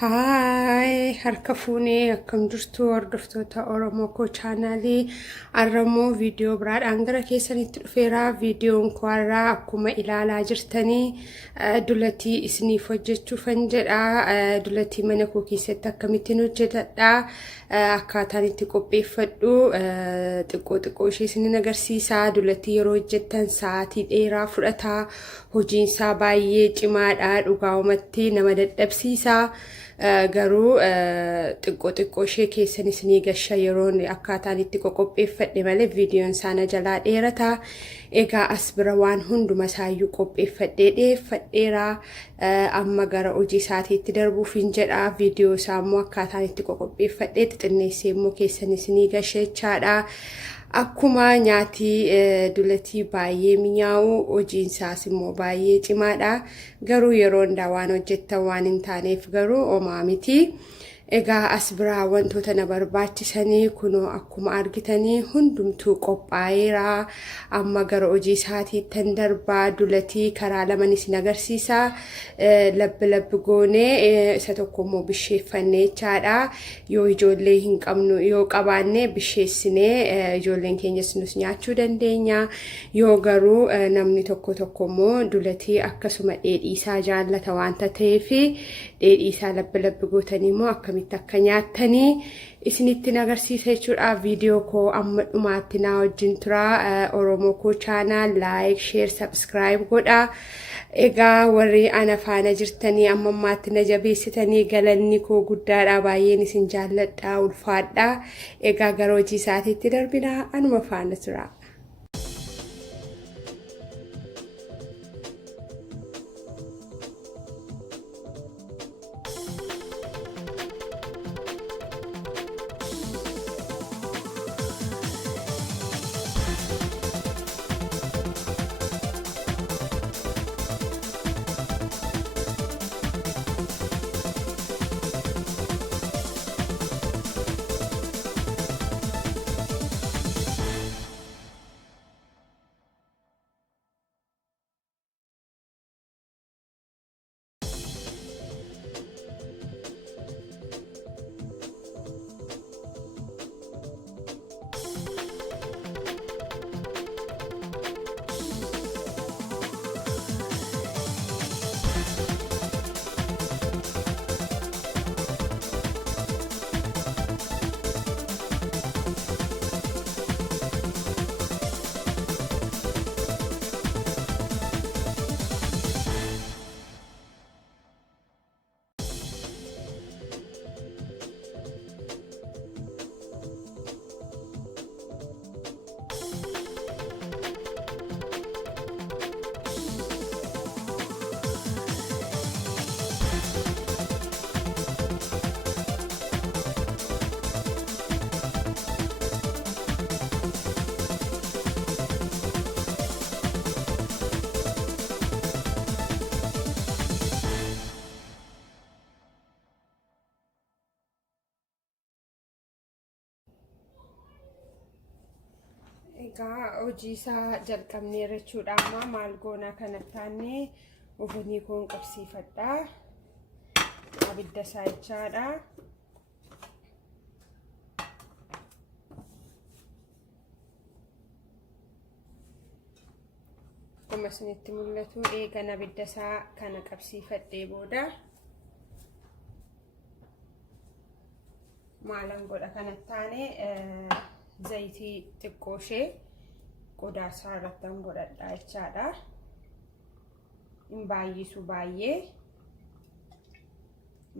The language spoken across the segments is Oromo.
Hi, harka fuunee akkam jirtu hordoftoota Oromo Koo chaanaalii arramoo viidiyoo biraadhaan gara keessanitti dhufeera. Viidiyoon koo har'aa akkuma ilaalaa jirtanii Duulatii isiniif hojjechuufan jedha. Duulatii mana koo keessatti akkamittiin hojjetadha, akkaataan itti qopheeffadhu xiqqoo ishee isinin agarsiisa. Duulatii yeroo hojjettan sa'aatii dheeraa fudhata. Hojiinsaa baay'ee cimaadha, dhugaa'umatti nama dadhabsiisa. Garuu xiqqoo ishee keessan isinii gasha yeroon akkaataan itti qopheeffadhe malee viidiyoon sana jalaa dheerata. Egaa as bira waan hunduma isaayyuu qopheeffadhee dhiyeeffadheera. Amma gara hojii isaatiitti darbuufin jedha. Viidiyoo isaa immoo akkaataan itti qopheeffadhee xixinneessee immoo keessan isinii gasha jechaadha. Akkuma nyaati Duulatii baay'ee mi'aawu, hojiin isaas immoo baay'ee cimaadha. Garuu yeroo hundaa waan hojjettan waan hin taaneef garuu homaa miti. Egaa as biraa wantoota na barbaachisanii kunoo akkuma argitanii hundumtuu qophaa'eera. Amma gara hojii isaatiittan darbaa. Duulatii karaa lamaan isin agarsiisa. Labbi goonee isa tokko immoo bisheeffannee jechaadha. Yoo ijoollee hin qabnu yoo qabaanne bisheessinee ijoolleen keenyas nus nyaachuu dandeenya. Yoo garuu namni tokko immoo Duulatii akkasuma dheedhii isaa jaallata waanta ta'eef dheedhii isaa labbi gootanii immoo akkamitti akka nyaatanii isinitti agarsiisa jechuudha. Viidiyoo koo amma dhumaatti na wajjin tura. Oromo Koo chaanaal like, share, subscribe godha. Egaa warri ana faana jirtanii amma ammaatti na jabeessitanii galanni koo guddaadha. Baay'een isin jaalladha, ulfaadha. Egaa gara hojii isaatiitti darbina, anuma faana tura. Egaa hojii isaa jalqabneerra jechuudha. Amma maal goona kanatti aanee ovenii koon qabsiifadha. Abidda isaa jechaadha. Akkuma isinitti mul'atu eegan abidda isaa kana qabsiifadhee booda maalan godha kanatti aanee zayitii xiqqoo ishee qodaa isaa irratti godhadha jechaadha. Hin baay'isu baay'ee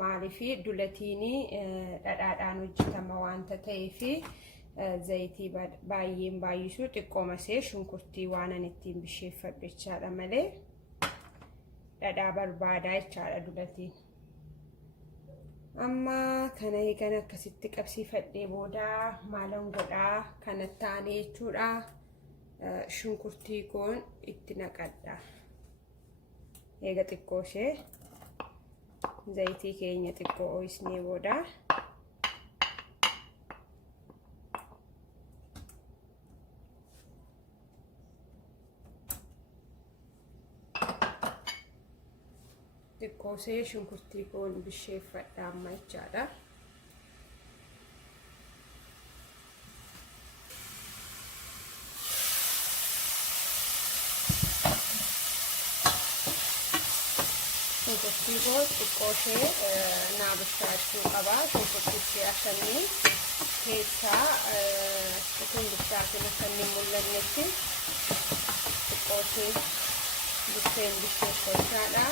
maalifi dulatiini dhadhaadhaan hojjetama waanta ta'eefi zayitii baay'een baay'isuu xiqqooma see shunkurtii waanan ittiin bisheeffadhu jechaadha malee dhadhaa barbaadaa jechaadha dulatiin. Amma kana eegan akkasitti qabsiifadhee booda maalan godhaa kanatti aanee jechuudha. Shunkurtii kun itti naqadha. Eega xiqqoo ishee zayitii keenya xiqqoo ooyisnee booda xiqqoo ishee shunkurtii kun bisheeffadha amma jechaadha. shunkurtii kun xiqqoo ishee naabishaachuu qaba. shunkurtichi akkanni keessaa utuun bishaatiin akkanni mul'annetti xiqqoo ishee bisheeffachaadha.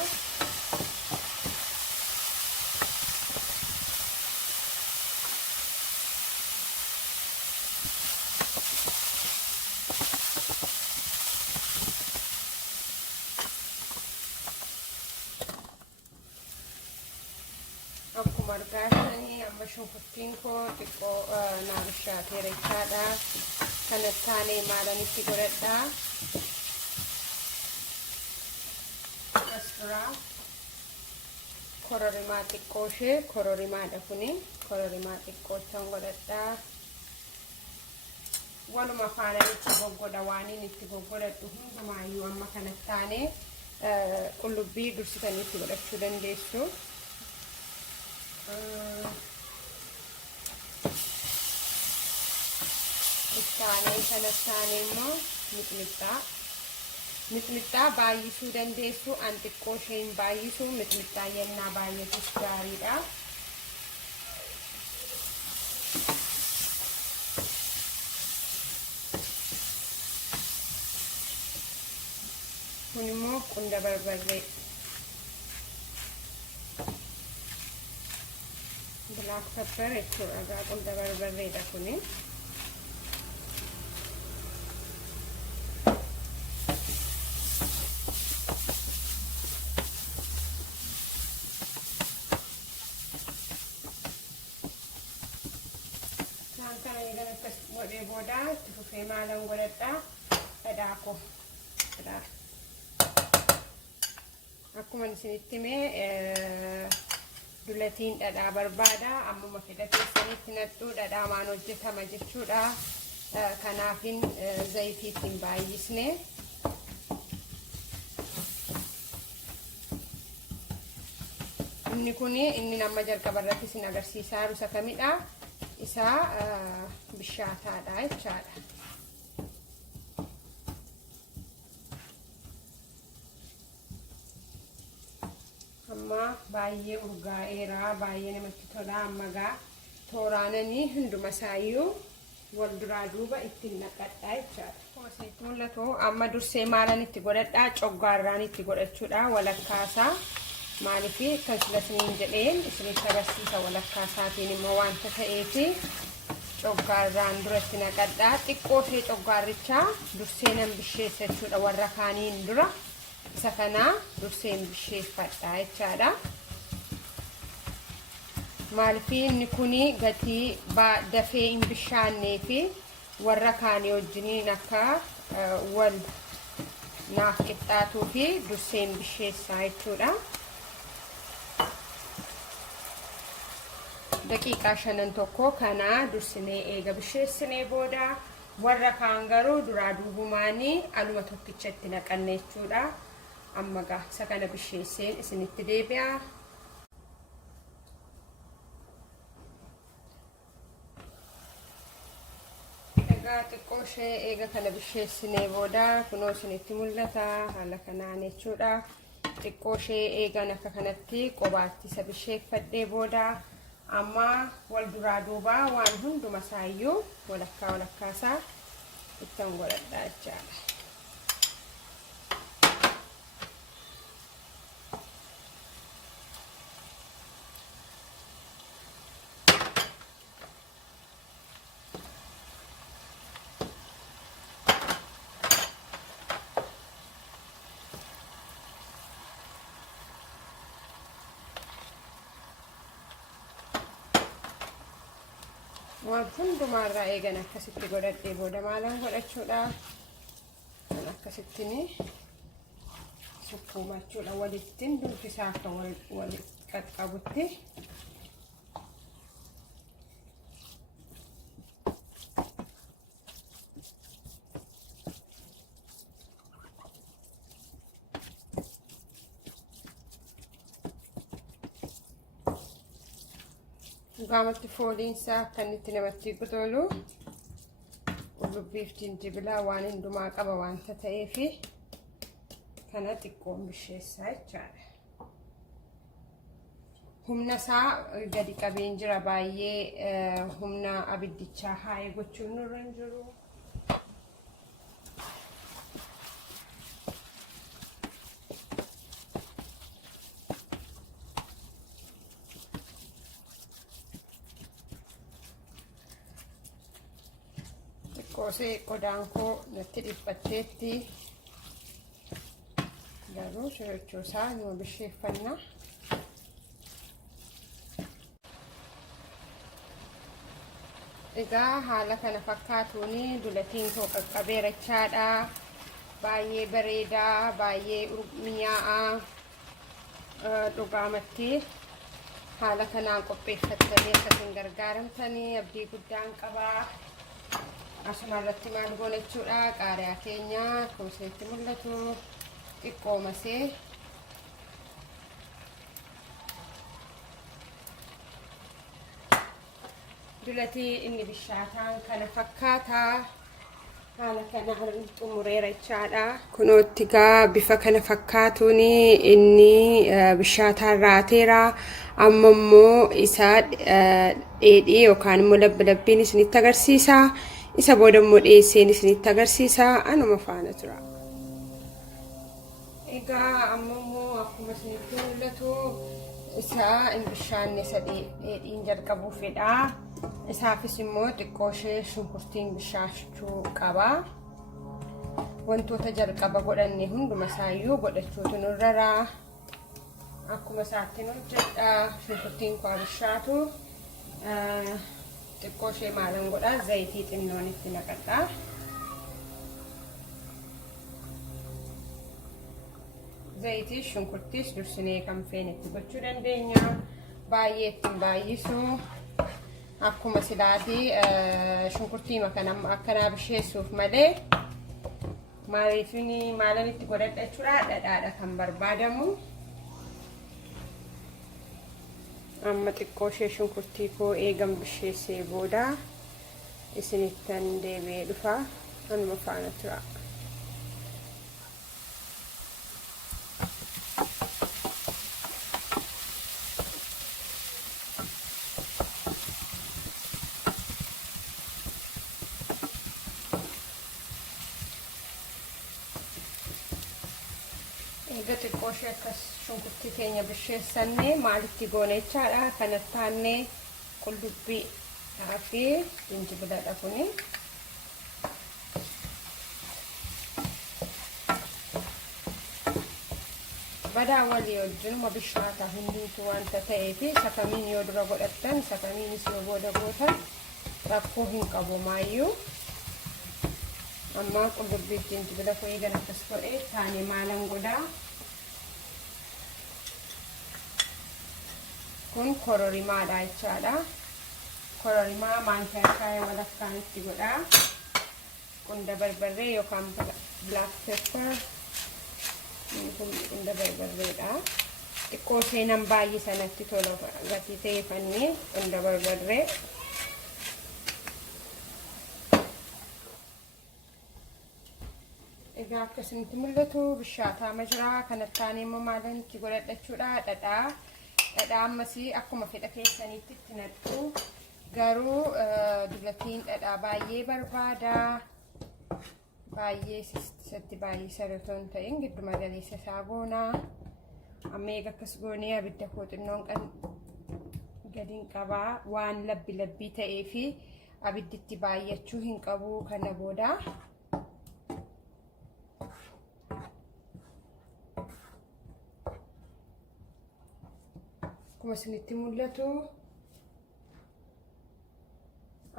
Akkuma argaa jirtanii amma shunkurtiin kun xiqqoo naabishaateera jechaadha. Kanatti aanee maalan itti godhadha. Asirraa kororimaa xiqqoo ishee kororimaadha kuni. Kororimaa xiqqoochaan godhadha. Waluma faana itti goggodha waaniin itti goggodhadhu hundumaayyuu amma kanatti aanee qullubbii dursitanii itti godhachuu dandeessu. Ittaanee kanatti aanee immoo mixmixaa baay'isuu dandeessu. An xiqqoo ishee hin baay'isu. Mixmixaa yennaa baay'atus gaariidha. Kun immoo qunda barbarree. Black pepper jechuudha. Qunda barbarreedha kuni. Kana eegan akkas godhee booda itti fufee maalan godhadha dhadhaa koo. Akkuma isinitti himee dulatiin dhadhaa barbaada. Ammuma fedha keessanitti nadhuu dhadhaa maan hojjetama jechuudha. Kanaafin zayitii ittiin baay'isne. Inni nama jalqaba irratti isin agarsiisaa jiru isa kamidha? Isa bishaataadha jechaadha. Amma baay'ee urgaa'eera, baay'ee namatti tola. Amma gaa tooraananii hunduma isaayyuu wal duraa duuba ittiin naqadha jechaadha. Asitti mul'atu amma dursee maalan itti godhadha? Coggaarraan itti godhachuudha walakkaasaa. Maalifi kan isiniin jedheen isinitti agarsiisa walakkaasaatiin immoo waanta ta'eefi coggaarraan duratti naqadha. Xiqqoo ishee coggaarrichaa dursee nan bisheessa jechuudha warra kaaniin dura. Isa kana durseen bisheeffadha jechaadha. Maalifi inni kuni gatii dafee hin bishaannee fi warra kaanii wajjiniin akka wal naaf qixxaatuu fi durseen bisheessaa jechuudha. Daqiiqaa 5 tokko kana dursinee eega bisheessinee booda warra kaan garuu duraa duubumaanii aluma tokkichatti naqanne jechuudha. Amma gaa isa kana bisheesseen isinitti deebi'a. Egaa xiqqoo ishee eega kana bisheessinee booda kunoo isinitti mul'ata haala kanaan jechuudha. Xiqqoo ishee eegan akka kanatti qobaatti isa bisheeffadhee booda amma wal duraa duuba waan hunduma isaayyuu walakkaasaa ittiin godhadha jechaadha. waan hundumaarraa eegan akkasitti godhadhee booda maalan godhachuudha kan akkasittini sukkuumachuudha walittiin dulkisaa akka wal qaqqabutti Gaamatti fooliinsaa akkanitti namatti tolu qullubbii fi jinjibila waan hundumaa qaba waanta ta'eef kana xiqqoon bisheessaa jechaadha. Humna isaa gadi qabeen jira baay'ee humna abiddichaa haa'ee gochuun nurra hin jiru. Kosee qodaan koo natti dhiphatteetti garuu shirachoosaa numa bisheeffanna. Egaa haala kana fakkaatuun dulatiin koo qaqqabeerachaadha. Baay'ee bareedaa, baay'ee mi'aawaa dhugaamatti haala kanaan qopheeffattanii akkasiin gargaaramtanii abdii guddaan qabaa. Asuma irratti maal gochuudha qaariyaa keenya kuuseetti mul'atu xiqqoomasee dulatii inni bishaataan kana fakkaataa haala kana xumureera jechaadha. Kunootti gaa bifa kana fakkaatuun inni bishaataan raateera. Amma immoo isaa dheedhii yookaan immoo labbiin isinitti agarsiisa. Isa booda immoo dhiyeesseen isinitti agarsiisa. Anuma faana tura. Egaa amma immoo akkuma isinitti mul'atu isaa hin bishaanne isa dheedhiin jalqabuuf fedha. Isaafis immoo xiqqoo ishee shunkurtiin bishaachuu qaba. Wantoota jalqaba godhanne hunduma isaayyuu godhachuutu nurrara. Akkuma isaatti hojjedha shunkurtiin koo bishaatu. Xiqqoo ishee maalan godhaa zayitii xinnoon itti naqadha. Zayitii shunkurtiis dursinee kan feene itti gochuu dandeenya. Baay'ee ittiin baay'isu. Akkuma silaatii shunkurtii makana akkanaa bisheessuuf malee maalan itti godhadha jechuudha. Dhadhaadha kan barbaadamu. Amma xiqqoo ishee shunkurtii koo eegan bisheessee booda isinittan deebi'ee dhufa. Anuma faana tura. xiqqoo ishee akkas shunkurtii keenya bisheessannee maalitti goone jechaadha. Kanatti aannee qullubbii fi jinjibiladha kuni. Badaa walii wajjinuma bishaataa hundumtu wanta ta'eef sakamiin yoo dura godhattan sakamiinis yoo booda gootan rakkoo hin qabu maayyuu. Amma qullubbii fi jinjibila koo eegan akkas godhee taane maalan godhaa. Kun kororimaadha jechaadha. Kororimaa maankaa shaayii walakkaan itti godhaa. Qunda barbarree yookaan black pepper. Kun qunda barbarreedha. Xiqqoo seenan baay'ee sanatti tola gatii ta'eefannee qunda barbarree. Egaa akkasitti mul'atu bishaataa majiraa kanatti aanee immoo maalan itti godhadha jechuudha. Dhadhaa ammas akkuma fedha keessaniitti itti naqxu. Garuu dulatiin dhadhaa baay'ee barbaada. Baay'ee sitti baay'ee saratoon ta'in gidduma galeessa isaa goonaa. Amma eega akkas goonee abidda koo xinnoon gadiin qabaa waan labbii ta'ee fi abidditti baay'achuu hin qabu kana booda. Akkuma isinitti mul'atu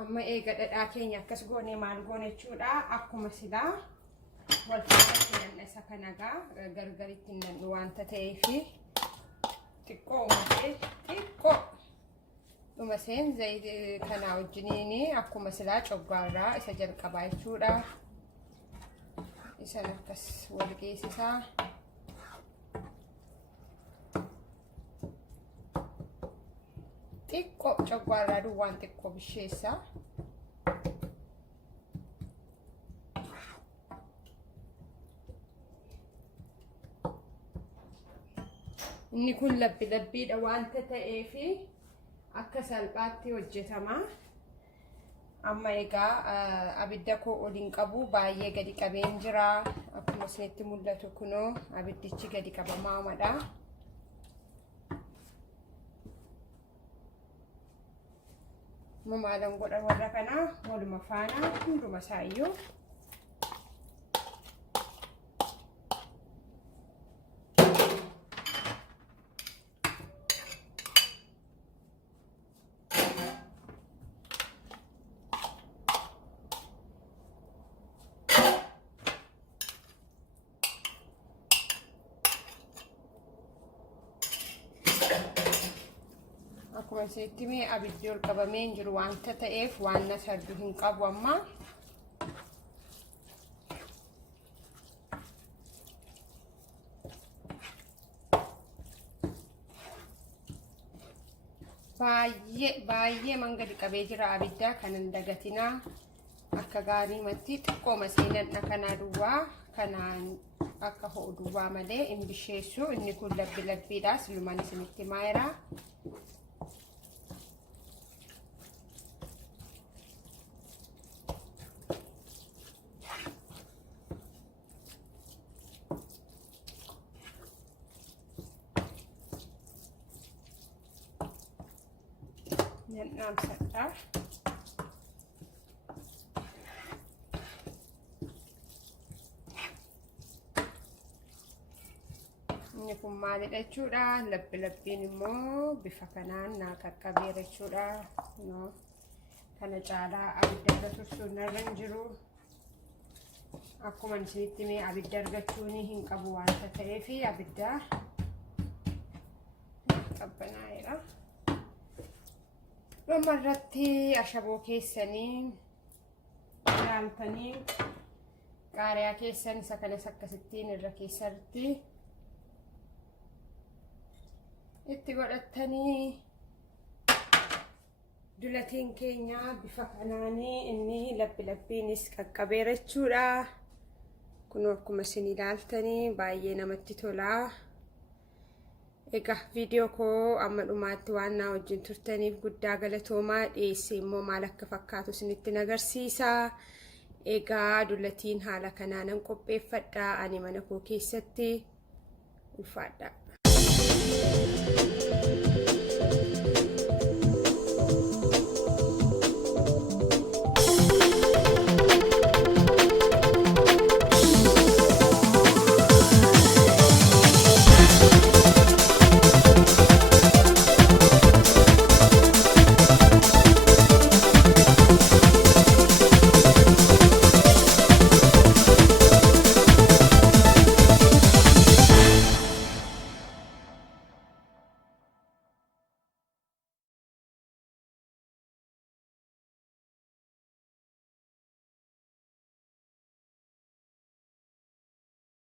amma eega dhadhaa keenya akkas goone maal goone jechuudha akkuma silaa wal fakkaatan isa kanagaa gargaritti nan wanta ta'eefi xiqqoo dhumaseen zayit kana wajjiniini akkuma silaa coggaarraa isa jalqabaa jechuudha isa akkas wal geessisaa xiqqoo coggaarraa duwwaan xiqqoo bisheessaa inni kun labbiidha wanta ta'eefi akka salphaatti hojjetama amma egaa abidda koo oliin qabu baay'ee gadi qabeen jira akkuma isinitti mul'atu kunoo abiddichi gadi qabamaamadha maalan godha warra kana waluma faana hunduma isaayyuu akkuma isinitti mee abiddi ol qabamee jiru wanta ta'eef waan na sardu hin qabu amma baay'ee mangadi qabee jira abidda kanan dagatinaa akka gaariimatti xiqqooma seenan kanaa duwwaa kanaan akka ho'u duwwaa malee hin bisheessu inni kun labbiidha silumaan isinitti maayira Vietnam sector. Ini kun maalidha jechuudha labbiin immoo bifa kanaan naa qaqqabeera jechuudha no kana caalaa abidda irra tursuun irra hin jiru akkuma isinitti mee abidda argachuun hin qabu wanta ta'eef abidda qabbanaa'eera dhumarratti ashaboo keessanii ilaaltanii qaariyaa keessan isa kanas akkasittiin irra keessatti itti godhatanii dulatiin keenya bifa kanaanii inni labbiinis qaqqabeera jechuudha kun akkuma isin ilaaltanii baay'ee namatti tola egaa viidiyoo koo amma dhumaatti waan na wajjin turtaniif guddaa galatoomaa dhiyeessee immoo maal akka fakkaatu isinitti agarsiisa egaa dulatiin haala kanaanan qopheeffadha ani mana koo keessatti ulfaadha